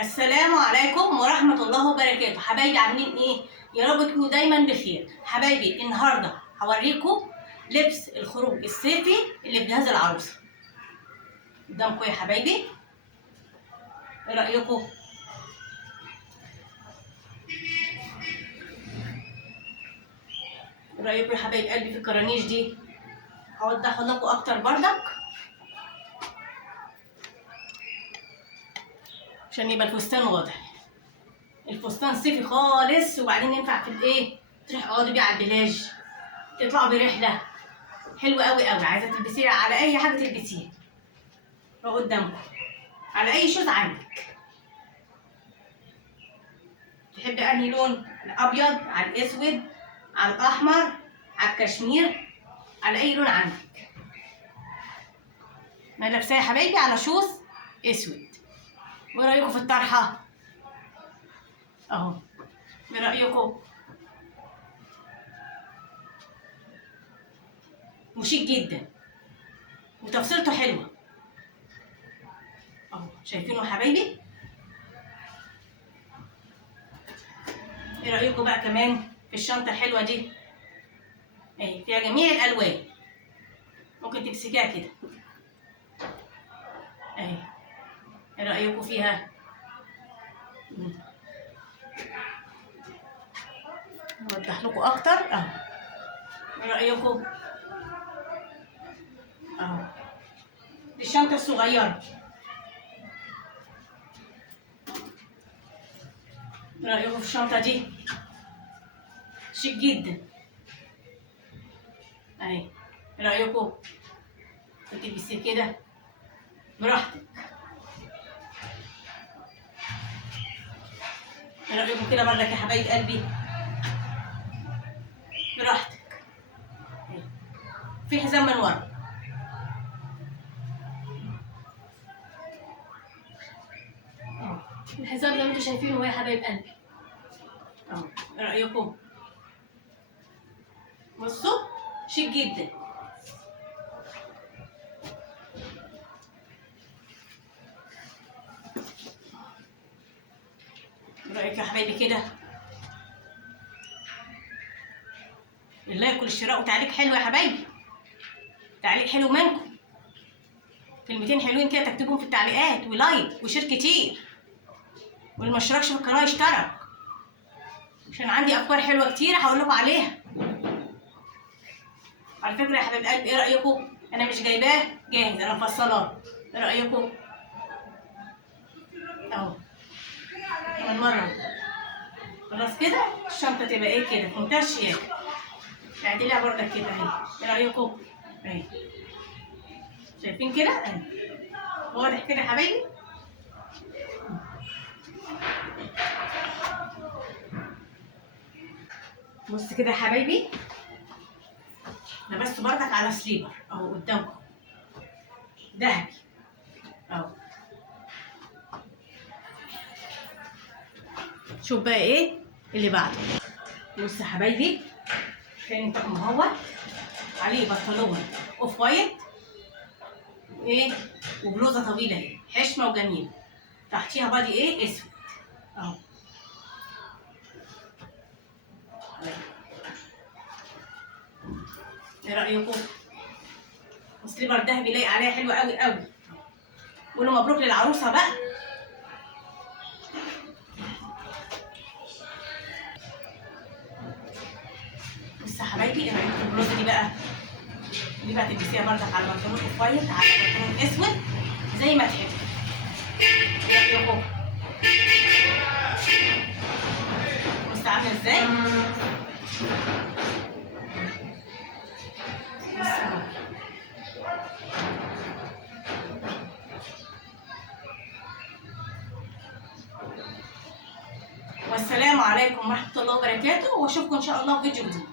السلام عليكم ورحمة الله وبركاته. حبايبي عاملين ايه؟ يا رب تكونوا دايما بخير. حبايبي النهارده هوريكم لبس الخروج الصيفي اللي بجهاز العروسة. قدامكم يا حبايبي، ايه رأيكم؟ ايه رأيكم يا حبايب قلبي في الكرانيش دي؟ هوضح لكم اكتر بردك عشان يبقى الفستان واضح. الفستان صيفي خالص، وبعدين ينفع في الايه؟ تروحوا تقعدوا بيه على البلاج، تطلعوا برحله حلوه قوي قوي. عايزه تلبسيها على اي حاجه تلبسيها اهو قدامكم، على اي شوز عندك. تحبي انهي لون؟ الابيض على الاسود على الاحمر على الكشمير، على اي لون عندك. انا لابساه يا حبايبي على شوز اسود. وايه رايكم في الطرحه اهو؟ ايه رايكم؟ وشيك جدا وتفصيلته حلوه اهو، شايفينه يا حبايبي؟ ايه رايكم بقى كمان في الشنطه الحلوه دي؟ اهي فيها جميع الالوان، ممكن تمسكيها كده اهي. ايه رايكم فيها؟ اوضح لكم اكتر اهو. ايه رايكم اهو؟ دي الشنطه الصغيره. ايه رايكم في الشنطه دي؟ شيك جدا اهي. ايه رايكم؟ تلبسيه كده براحتك. ايه رايكم كده برضك يا حبايب قلبي؟ براحتك. في حزام من ورا اهو، الحزام زي ما انتم شايفينه اهو يا حبايب قلبي اهو. ايه رايكم؟ بصوا شيك جدا. ايه رايك يا حبايبي كده؟ اللايك والاشتراك وتعليق حلو يا حبايبي، تعليق حلو منكم، كلمتين حلوين كده تكتبهم في التعليقات، ولايك وشير كتير، واللي ما اشتركش في القناه يشترك عشان عندي افكار حلوه كتير هقول لكم عليها. على فكره يا حبايب قلبي، ايه رايكم؟ انا مش جايباه جاهز، انا مفصلاه. ايه رايكم؟ اهو من مره. خلاص كده الشنطه تبقى ايه كده في منتهى الشياكه. اعدلها بردك كده اهي. ايه رايكم؟ اهي شايفين كده اهي، واضح كده يا حبايبي؟ بص كده يا حبايبي، لبسته بردك على سليبر اهو قدامكم، ذهبي اهو. شوف بقى ايه اللي بعده. بص يا حبايبي، تاني طقم اهوت، عليه بنطلون اوف وايت وايه وبلوزه طويله اهي حشمه وجميله، تحتيها بادي ايه اسود اهو. ايه رايكم؟ السليبر دهبي لايق عليها حلو قوي قوي. قولوا مبروك للعروسه بقى. بص يا حبايبي، ايه رايكم في البلوزه دي بقى؟ دي بقى تلبسيها بردك على بنطلون اوف وايت على بنطلون اسود زي ما تحبي. ايه رايكم؟ بص عامله ازاي؟ والسلام عليكم ورحمة الله وبركاته، واشوفكم ان شاء الله في فيديو جديد.